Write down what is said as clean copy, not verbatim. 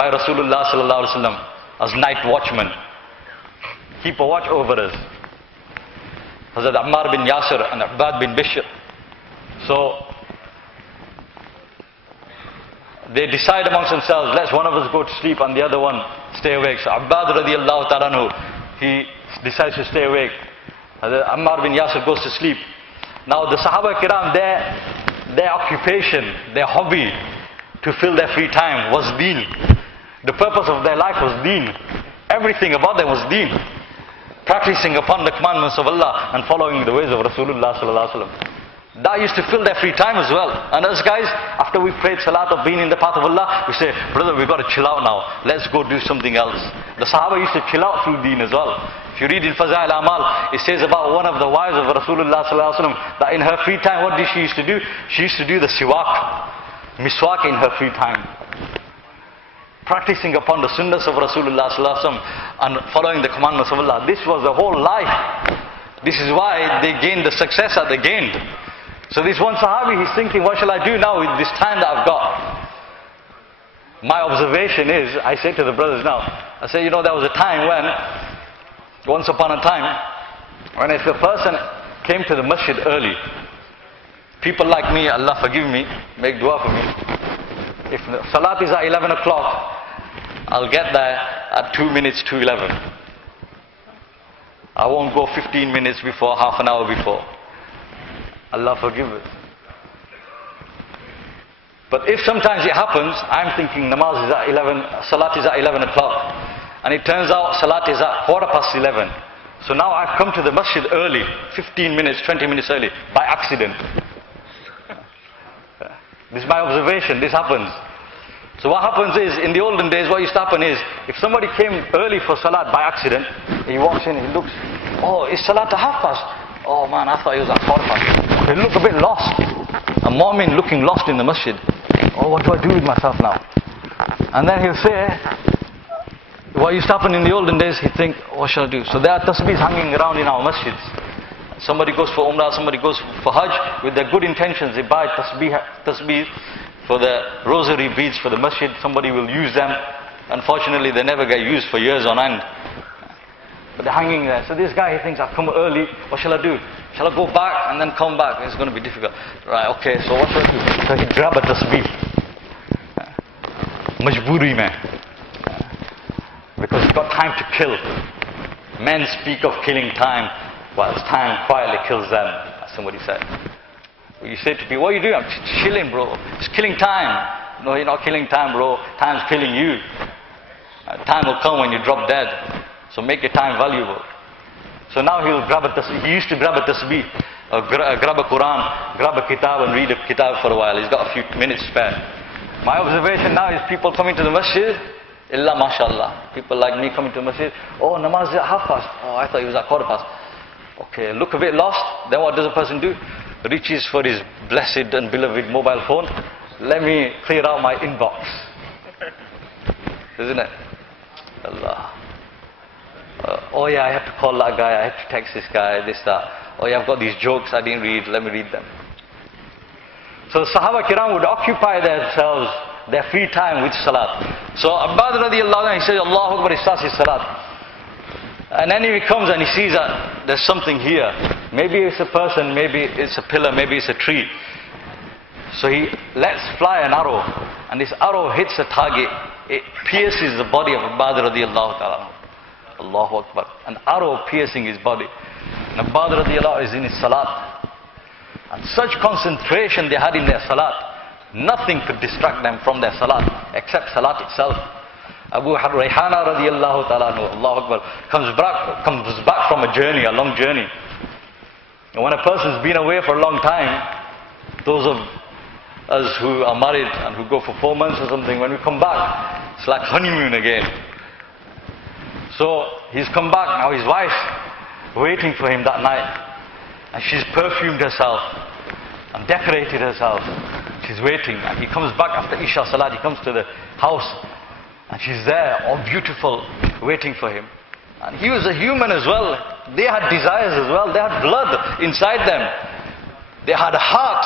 by Rasulullah sallallahu alaihi wasallam as night watchmen. Keep a watch over us. Hazrat Ammar bin Yasir and Abbad bin Bishr. So they decide amongst themselves, let's one of us go to sleep and the other one stay awake. So Abbad radiallahu ta'ala anhu, he decides to stay awake. Ammar bin Yasir goes to sleep. Now the Sahaba Kiram, their occupation, their hobby to fill their free time was deen. The purpose of their life was deen. Everything about them was deen. Practicing upon the commandments of Allah and following the ways of Rasulullah sallallahu alaihi wasallam. That used to fill their free time as well. And us guys, after we prayed salat of being in the path of Allah, we say, brother, we've got to chill out now. Let's go do something else. The Sahaba used to chill out through deen as well. If you read in Fazail Amal, it says about one of the wives of Rasulullah sallallahu alaihi wasallam that in her free time, what did she used to do? She used to do the siwak, miswak in her free time. Practicing upon the sunnahs of Rasulullah sallallahu alaihi wasallam and following the commandments of Allah. This was the whole life. This is why they gained the success that they gained. So this one Sahabi, he's thinking, what shall I do now with this time that I've got? My observation is, I say to the brothers now, I say, there was a time when, once upon a time, when if a person came to the masjid early, people like me, Allah forgive me, make dua for me. If the salat is at 11 o'clock, I'll get there at 2 minutes to 11. I won't go 15 minutes before, half an hour before. Allah forgive us. But if sometimes it happens, I'm thinking namaz is at 11, salat is at 11 o'clock. And it turns out salat is at 11:15. So now I've come to the masjid early, 15 minutes, 20 minutes early, by accident. This is my observation, this happens. So what happens is, in the olden days, what used to happen is, if somebody came early for salat by accident, he walks in, he looks, oh, is salat at 1:30? Oh man, I thought it was at 1:45. They look a bit lost. A mu'min looking lost in the masjid. Oh, what do I do with myself now? And then he'll say, what used to happen in the olden days, he'd think, what shall I do? So there are tasbihs hanging around in our masjids. Somebody goes for umrah, somebody goes for hajj with their good intentions. They buy tasbih for the rosary beads for the masjid. Somebody will use them. Unfortunately, they never get used for years on end. But they're hanging there. So this guy, he thinks, I've come early, what shall I do? Shall I go back and then come back? It's going to be difficult. Right, okay, so what shall I do? So he grab a tasbih. Majburi mein. Because he's got time to kill. Men speak of killing time, whilst time quietly kills them, as somebody said. You say to people, what are you doing? I'm just chilling, bro. It's killing time. No, you're not killing time, bro. Time's killing you. Time will come when you drop dead. So make your time valuable. So now he'll grab a tasbih. He used to grab a tasbih, grab a Quran, grab a kitab and read a kitab for a while. He's got a few minutes spare. My observation now is people coming to the masjid, illa mashallah. People like me coming to the masjid, oh, namaz is at 1:30. Oh, I thought it was at 1:15. Okay, look a bit lost. Then what does a person do? Reaches for his blessed and beloved mobile phone. Let me clear out my inbox. Isn't it? Allah. Oh yeah, I have to call that guy, I have to text this guy, this, that. Oh yeah, I've got these jokes I didn't read, let me read them. So the Sahaba Kiram would occupy themselves, their free time with salat. So Abbad radiallahu anhu, he says, Allahu Akbar, he starts his salat. And then he comes and he sees that there's something here. Maybe it's a person, maybe it's a pillar, maybe it's a tree. So he lets fly an arrow, and this arrow hits a target. It pierces the body of Abbad radiallahu ta'ala. Allahu Akbar. An arrow piercing his body. And Abbad radiallahu is in his salat. And such concentration they had in their salat, nothing could distract them from their salat, except salat itself. Abu Rayhana radiallahu ta'ala, Allahu Akbar, comes back from a journey, a long journey. And when a person's been away for a long time, those of us who are married and who go for 4 months or something, when we come back, it's like honeymoon again. So he's come back, now his wife's waiting for him that night. And she's perfumed herself and decorated herself. She's waiting, and he comes back after Isha Salat, he comes to the house, and she's there, all beautiful, waiting for him. And he was a human as well. They had desires as well. They had blood inside them. They had a heart.